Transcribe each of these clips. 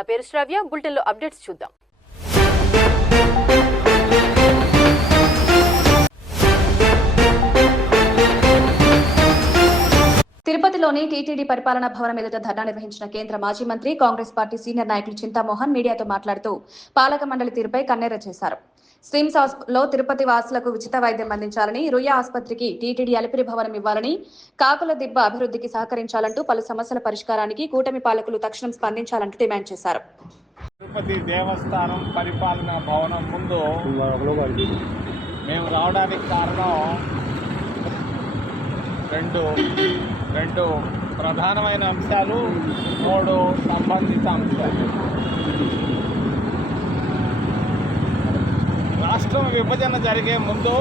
నా పేరు శ్రావ్య. బులెటిన్లో అప్డేట్స్ చూద్దాం. తిరుపతిలోని టీటీడీ పరిపాలనా భవనం ఎదుట ధర్నా నిర్వహించిన కేంద్ర మాజీ మంత్రి కాంగ్రెస్ పార్టీ సీనియర్ నాయకులు చింతామోహన్ మీడియాతో మాట్లాడుతూ పాలక మండలి తీరుపై కన్నెర్ర చేశారు. స్విమ్స్ లో తిరుపతి వాసులకు ఉచిత వైద్యం అందించాలని, రుయా ఆసుపత్రికి టీటీడీ అలిపిరి భవనం ఇవ్వాలని, కాకుల దిబ్బ అభివృద్ధికి సహకరించాలంటూ పలు సమస్యల పరిష్కారానికి కూటమి పాలకులు తక్షణం స్పందించాలంటూ డిమాండ్ చేశారు. తిరుపతి దేవస్థానం పరిపాలనా భవనం ముందు మేము రావడానికి కారణం రెండు ప్రధానమైన అంశాలు, 3 సంబంధిత అంశాలు. రాష్ట్రం విభజన జరిగే ముందు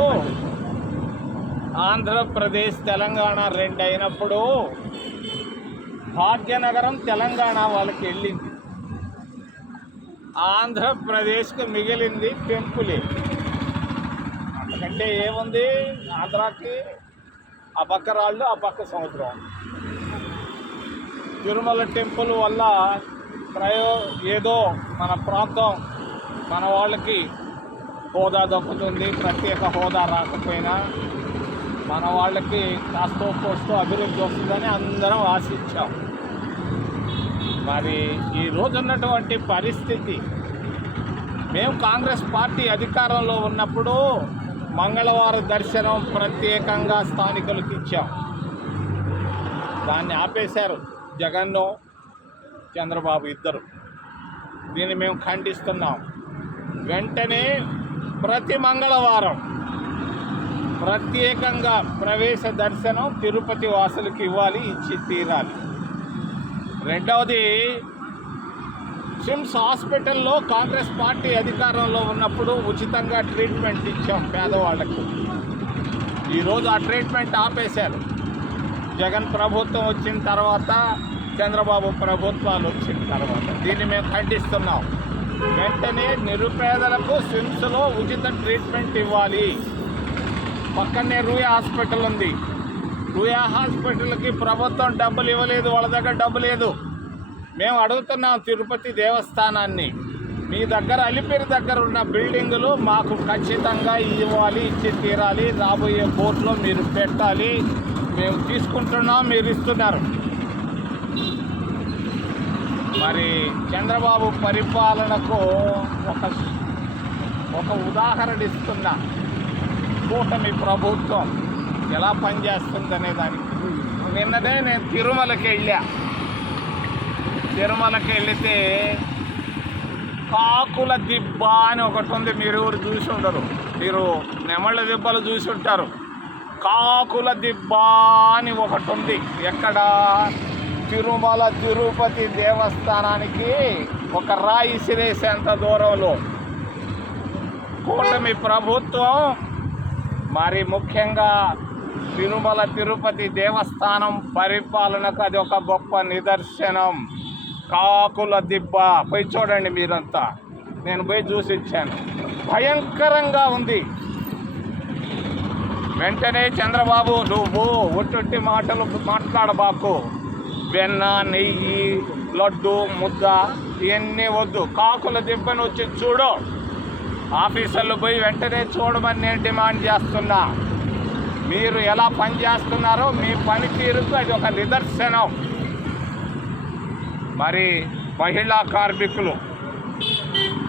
ఆంధ్రప్రదేశ్ తెలంగాణ 2 అయినప్పుడు భాగ్యనగరం తెలంగాణ వాళ్ళకి వెళ్ళింది. ఆంధ్రప్రదేశ్కి మిగిలింది టెంపులే. అంతకంటే ఏముంది? ఆంధ్రాకి ఆ పక్క రాళ్ళు, ఆ పక్క సముద్రం. తిరుమల టెంపుల్ వల్ల ఏదో మన ప్రాంతం, మన వాళ్ళకి హోదా దక్కుతుంది. ప్రత్యేక హోదా రాకపోయినా మన వాళ్ళకి కాస్తో కోస్తో అభివృద్ధి వస్తుందని అందరం ఆశించాం. మరి ఈరోజు ఉన్నటువంటి పరిస్థితి, మేము కాంగ్రెస్ పార్టీ అధికారంలో ఉన్నప్పుడు మంగళవారం దర్శనం ప్రత్యేకంగా స్థానికులకు ఇచ్చాం. దాన్ని ఆపేశారు జగన్ను, చంద్రబాబు ఇద్దరు. దీన్ని మేము ఖండిస్తున్నాం. వెంటనే ప్రతి మంగళవారం ప్రత్యేకంగా ప్రవేశ దర్శనం తిరుపతి వాసులకు ఇవ్వాలి, ఇచ్చి తీరాలి. రెండవది, స్విమ్స్ హాస్పిటల్లో కాంగ్రెస్ పార్టీ అధికారంలో ఉన్నప్పుడు ఉచితంగా ట్రీట్మెంట్ ఇచ్చాం పేదవాళ్లకు. ఈరోజు ఆ ట్రీట్మెంట్ ఆపేశారు. జగన్ ప్రభుత్వం వచ్చిన తర్వాత, చంద్రబాబు ప్రభుత్వాలు వచ్చిన తర్వాత దీన్ని మేము ఖండిస్తున్నాం. వెంటనే నిరుపేదలకు స్విమ్స్లో ఉచిత ట్రీట్మెంట్ ఇవ్వాలి. పక్కనే రుయా హాస్పిటల్ ఉంది. రుయా హాస్పిటల్కి ప్రభుత్వం డబ్బులు ఇవ్వలేదు, వాళ్ళ దగ్గర డబ్బు లేదు. మేము అడుగుతున్నాం తిరుపతి దేవస్థానాన్ని, మీ దగ్గర అలిపిరి దగ్గర ఉన్న బిల్డింగులు మాకు ఖచ్చితంగా ఇవ్వాలి, ఇచ్చి తీరాలి. రాబోయే బోర్డులో మీరు పెట్టాలి. మేము తీసుకుంటున్నాం, మీరు ఇస్తున్నారు. మరి చంద్రబాబు పరిపాలనకు ఒక ఉదాహరణ ఇస్తున్నా. కూటమి ప్రభుత్వం ఎలా పనిచేస్తుందనే దానికి. నిన్ననే నేను తిరుమలకి వెళితే కాకుల దిబ్బ అని ఒకటి ఉంది. మీరు ఎవరు చూసి ఉండరు, మీరు నెమళ్ళ దిబ్బలు చూసి ఉంటారు. కాకుల దిబ్బ అని ఒకటి ఉంది. ఎక్కడ? తిరుమల తిరుపతి దేవస్థానానికి ఒక రాయి సిరేసేంత దూరంలో. కూటమి ప్రభుత్వం మరి ముఖ్యంగా తిరుమల తిరుపతి దేవస్థానం పరిపాలనకు అది ఒక గొప్ప నిదర్శనం. కాకుల దిబ్బ పోయి చూడండి మీరంతా. నేను పోయి చూసి ఇచ్చాను. భయంకరంగా ఉంది. వెంటనే చంద్రబాబు, నువ్వు ఒట్టొట్టి మాటలు మాట్లాడబాకు. వెన్న, నెయ్యి, లడ్డు, ముద్ద ఇవన్నీ వద్దు. కాకుల దిబ్బను వచ్చి చూడు. ఆఫీసర్లు పోయి వెంటనే చూడమని నేను డిమాండ్ చేస్తున్నా. మీరు ఎలా పనిచేస్తున్నారో మీ పనితీరుకు అది ఒక నిదర్శనం. మరి మహిళా కార్మికులు,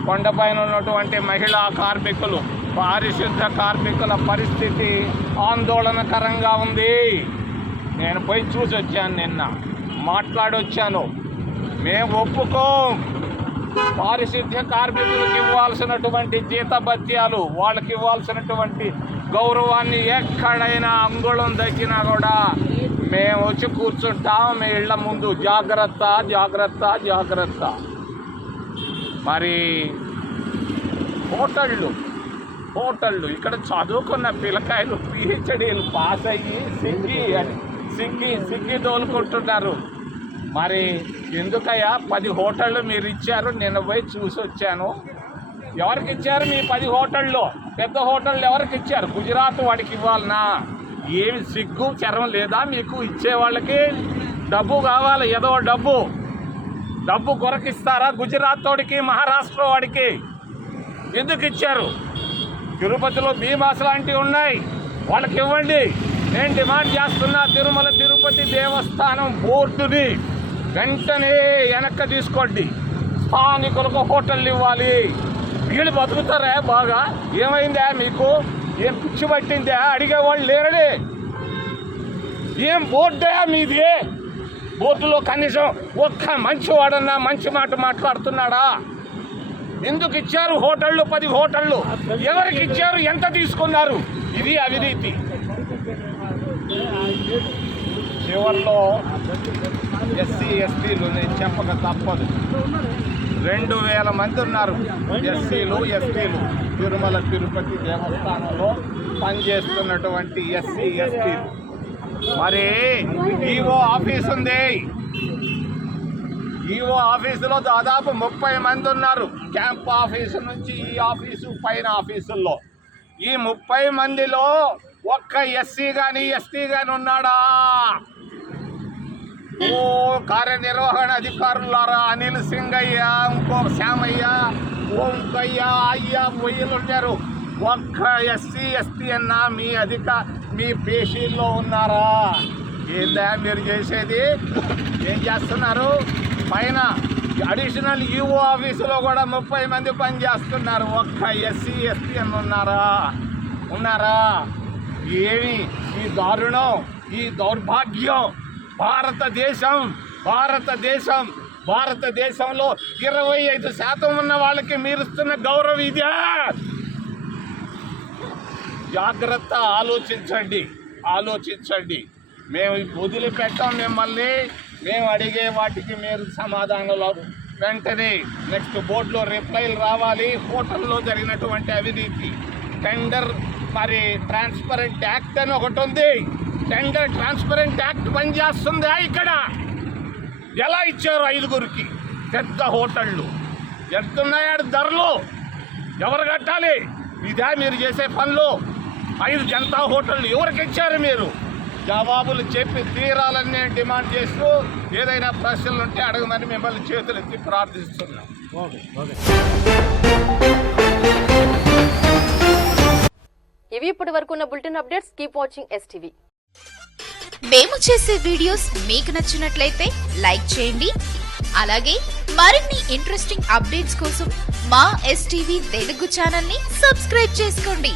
కొండపైన ఉన్నటువంటి మహిళా కార్మికులు, పారిశుద్ధ కార్మికుల పరిస్థితి ఆందోళనకరంగా ఉంది. నేను పోయి చూసి వచ్చాను, నిన్న మాట్లాడొచ్చాను. మేము ఒప్పుకోం. పారిశుద్ధ్య కార్మికులకు ఇవ్వాల్సినటువంటి జీతభత్యాలు, వాళ్ళకి ఇవ్వాల్సినటువంటి గౌరవాన్ని ఎక్కడైనా అంగుళం దక్కినా కూడా మేము వచ్చి కూర్చుంటాం మీ ఇళ్ల ముందు. జాగ్రత్త, జాగ్రత్త, జాగ్రత్త. మరి హోటళ్ళు ఇక్కడ చదువుకున్న పిల్లకాయలు పిహెచ్డీలు పాస్ అయ్యి సిగ్గి తోలుకుంటున్నారు. మరి ఎందుకయ్యా 10 హోటళ్ళు మీరు ఇచ్చారు? నిన్న పోయి చూసి వచ్చాను. ఎవరికి ఇచ్చారు మీ 10 హోటళ్ళు? పెద్ద హోటళ్ళు ఎవరికి ఇచ్చారు? గుజరాత్ వాడికి ఇవ్వాలనా? ఏమి సిగ్గు చరం లేదా మీకు? ఇచ్చే వాళ్ళకి డబ్బు కావాలి, ఏదో డబ్బు. డబ్బు కొరకిస్తారా గుజరాత్ వాడికి, మహారాష్ట్ర వాడికి? ఎందుకు ఇచ్చారు? తిరుపతిలో బీమాస్ లాంటివి ఉన్నాయి, వాళ్ళకి ఇవ్వండి. నేను డిమాండ్ చేస్తున్నా, తిరుమల తిరుపతి దేవస్థానం బోర్డుని వెంటనే వెనక్కి తీసుకోండి. స్థానికులకు హోటళ్ళు ఇవ్వాలి. వీళ్ళు బతుకుతారా బాగా? ఏమైందా మీకు? ఏం పిచ్చి పట్టిందా? అడిగేవాళ్ళు లేరని. ఏం బోర్డే మీది? బోర్డులో కనీసం ఒక్క మంచి వాడన్నా మంచి మాట మాట్లాడుతున్నాడా? ఎందుకు ఇచ్చారు హోటళ్ళు? 10 హోటళ్ళు ఎవరికి ఇచ్చారు? ఎంత తీసుకున్నారు? ఇది అవినీతి. చివరిలో ఎస్సీ ఎస్టీలు నేను చెప్పక తప్పదు. 2000 మంది ఉన్నారు ఎస్సీలు ఎస్టీలు తిరుమల తిరుపతి దేవస్థానంలో పనిచేస్తున్నటువంటి ఎస్సీ ఎస్టీలు. మరి ఈవో ఆఫీస్ ఉంది. ఈవో ఆఫీసులో దాదాపు 30 మంది ఉన్నారు. క్యాంప్ ఆఫీసు నుంచి ఈ ఆఫీసు పైన ఆఫీసుల్లో ఈ 30 మందిలో ఒక్క ఎస్సీ కానీ ఎస్టీ కానీ ఉన్నాడా? ఓ కార్యనిర్వహణ అధికారులారా, అనిల్ సింగయ్య, ఇంకో శ్యామయ్య, ఓంకయ్య, అయ్య, పొయ్యలు ఉంటారు. ఒక్క ఎస్సీ ఎస్టీ అన్న మీ పేషీల్లో ఉన్నారా? ఏందా మీరు చేసేది? ఏం చేస్తున్నారు? పైన అడిషనల్ ఈఓ ఆఫీసులో కూడా 30 మంది పని చేస్తున్నారు. ఒక్క ఎస్సీ ఎస్టీ అని ఉన్నారా? ఏమి ఈ దారుణం, ఈ దౌర్భాగ్యం! భారతదేశంలో 25% ఉన్న వాళ్ళకి మీరు ఇస్తున్న గౌరవం ఇదే? జాగ్రత్త, ఆలోచించండి. మేము వదిలిపెట్టాం మిమ్మల్ని. మేము అడిగే వాటికి మీరు సమాధానాలు వెంటనే నెక్స్ట్ బోర్డులో రిప్లైలు రావాలి. హోటల్లో జరిగినటువంటి అవినీతి, టెండర్ మరి ట్రాన్స్పరెంట్ యాక్ట్ అని ఒకటి ఉంది. టెండర్ ట్రాన్స్పరెంట్ యాక్ట్ పనిచేస్తుందా ఇక్కడ? ఎలా ఇచ్చారు 5గురికి? పెద్ద హోటళ్ళు ఎంతున్నాయా ధరలు? ఎవరు కట్టాలి? ఇదే మీరు చేసే పనులు? 5 జనతా హోటళ్ళు ఎవరికి ఇచ్చారు మీరు? జవాబులు చెప్పి తీరాలని నేను డిమాండ్ చేస్తూ, ఏదైనా ప్రశ్నలు ఉంటే అడగమని మిమ్మల్ని చేతులెత్తి ప్రార్థిస్తున్నాం. ఇవి ఇప్పటి వరకు ఉన్న bulletin updates. Keep watching STV. మేము చేసే వీడియోస్ మీకు నచ్చినట్లయితే లైక్ చేయండి. అలాగే మరిన్ని ఇంట్రెస్టింగ్ అప్డేట్స్ కోసం మా STV తెలుగు ఛానల్ ని సబ్స్క్రైబ్ చేసుకోండి.